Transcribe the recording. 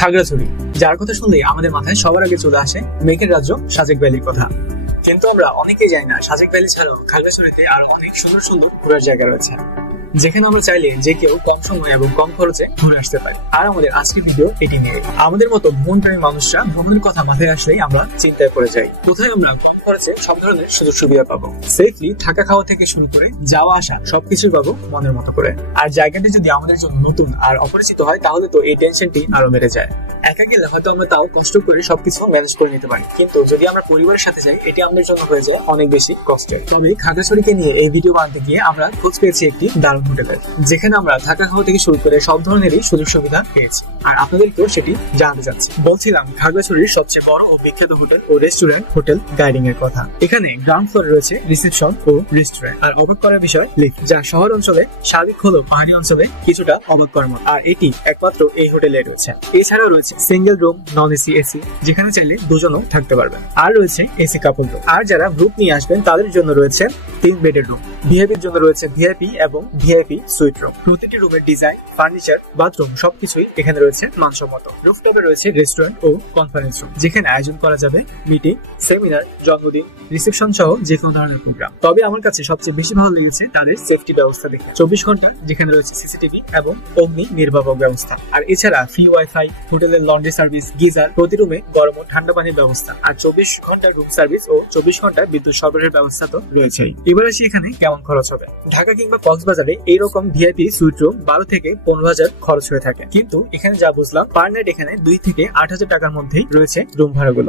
খাগড়াছড়ি, যার কথা শুনলেই আমাদের মাথায় সবার আগে চলে আসে মেঘের রাজ্য সাজেক ভ্যালির কথা। কিন্তু আমরা অনেকেই জানি না সাজেক ভ্যালি ছাড়াও খাগড়াছড়িতে আরো অনেক সুন্দর সুন্দর ঘোরার জায়গা রয়েছে, যেখানে আমরা চাইলে যে কেউ কম সময় এবং কম খরচে ঘুরে আসতে পারি। আর আমাদের আজকের ভিডিও এটি নিয়ে। আমাদের মতো ভ্রমণপ্রেমী মানুষরা ভ্রমণের কথা মাথায় আসলেই আমরা চিন্তায় পড়ে যাই, কোথায় আমরা কম খরচে সব ধরনের সুযোগ সুবিধা পাবো, সেফলি থাকা খাওয়া থেকে শুরু করে যাওয়া আসা সবকিছু পাবো মনের মতো করে। আর জায়গাটি যদি আমাদের জন্য নতুন আর অপরিচিত হয় তাহলে তো এই টেনশনটি আরো বেড়ে যায়। একা গেলে হয়তো আমরা তাও কষ্ট করে সবকিছু ম্যানেজ করে নিতে পারি, কিন্তু যদি আমরা পরিবারের সাথে যাই এটি আমাদের জন্য হয়ে যায় অনেক বেশি কষ্টের। তবে খাগড়াছড়িকে নিয়ে এই ভিডিও বানাতে গিয়ে আমরা খোঁজ পেয়েছি একটি দারুণ হোটেলের, যেখানে আমরা থাকা খাওয়া থেকে শুরু করে সব ধরনেরই সুযোগ সুবিধা পেয়েছি, আর আপনাদেরকেও সেটি জানাতে চাচ্ছি। বলছিলাম খাগড়াছড়ির সবচেয়ে বড় ও বিখ্যাত হোটেল ও রেস্টুরেন্ট হোটেল গাইডিং এর কথা। এখানে গ্রাউন্ড ফ্লোরে রয়েছে রিসেপশন ও রেস্টুরেন্ট। আর অবাক করার বিষয় লিফট, যা শহর অঞ্চলে স্বাভাবিক হলেও পাহাড়ি অঞ্চলে কিছুটা অবাক করার মতো। আর এটি একমাত্র এই হোটেলে রয়েছে। এছাড়াও রয়েছে single room, non AC, AC, যেখানে চাইলে দুজনও থাকতে পারবেন। আর রয়েছে এসি কাপল রুম। আর যারা গ্রুপ নিয়ে আসবেন তাদের জন্য রয়েছে 3 বেডের রুম। ভিআইপির জন্য রয়েছে ভিআইপি এবং ভিআইপি সুইট রুম। প্রতিটি রুমের ডিজাইন, ফার্নিচার, বাথরুম সবকিছুই এখানে রয়েছে মানসম্মত। রুফটপে রয়েছে রেস্টুরেন্ট ও কনফারেন্স রুম, যেখানে আয়োজন করা যাবে মিটিং, সেমিনার, জন্মদিন, রিসেপশন সহ যে কোনো ধরনের প্রোগ্রাম। তবে আমার কাছে সবচেয়ে বেশি ভালো লেগেছে তাদের সেফটি ব্যবস্থা দেখে। 24 ঘন্টা যেখানে রয়েছে সিসিটিভি এবং অগ্নি নির্বাপক ব্যবস্থা। আর এছাড়া ফ্রি ওয়াইফাই, হোটেলের লন্ড্রি সার্ভিস, গিজার, প্রতি রুমে গরম ও ঠান্ডা পানির ব্যবস্থা, আর 24 ঘন্টার রুম সার্ভিস ও 24 ঘন্টা বিদ্যুৎ সরবরাহের ব্যবস্থা তো রয়েছেই। এবার আসি এখানে কেমন খরচ হবে। ঢাকা কিংবা কক্সবাজারে এইরকম ভিআইপি সুইট রুম 12 থেকে 15,000 খরচ হয়ে থাকে, কিন্তু এখানে যা বুঝলাম পার নাইট এখানে 2 থেকে 8,000 টাকার মধ্যেই রয়েছে রুম ভাড়াগুলো।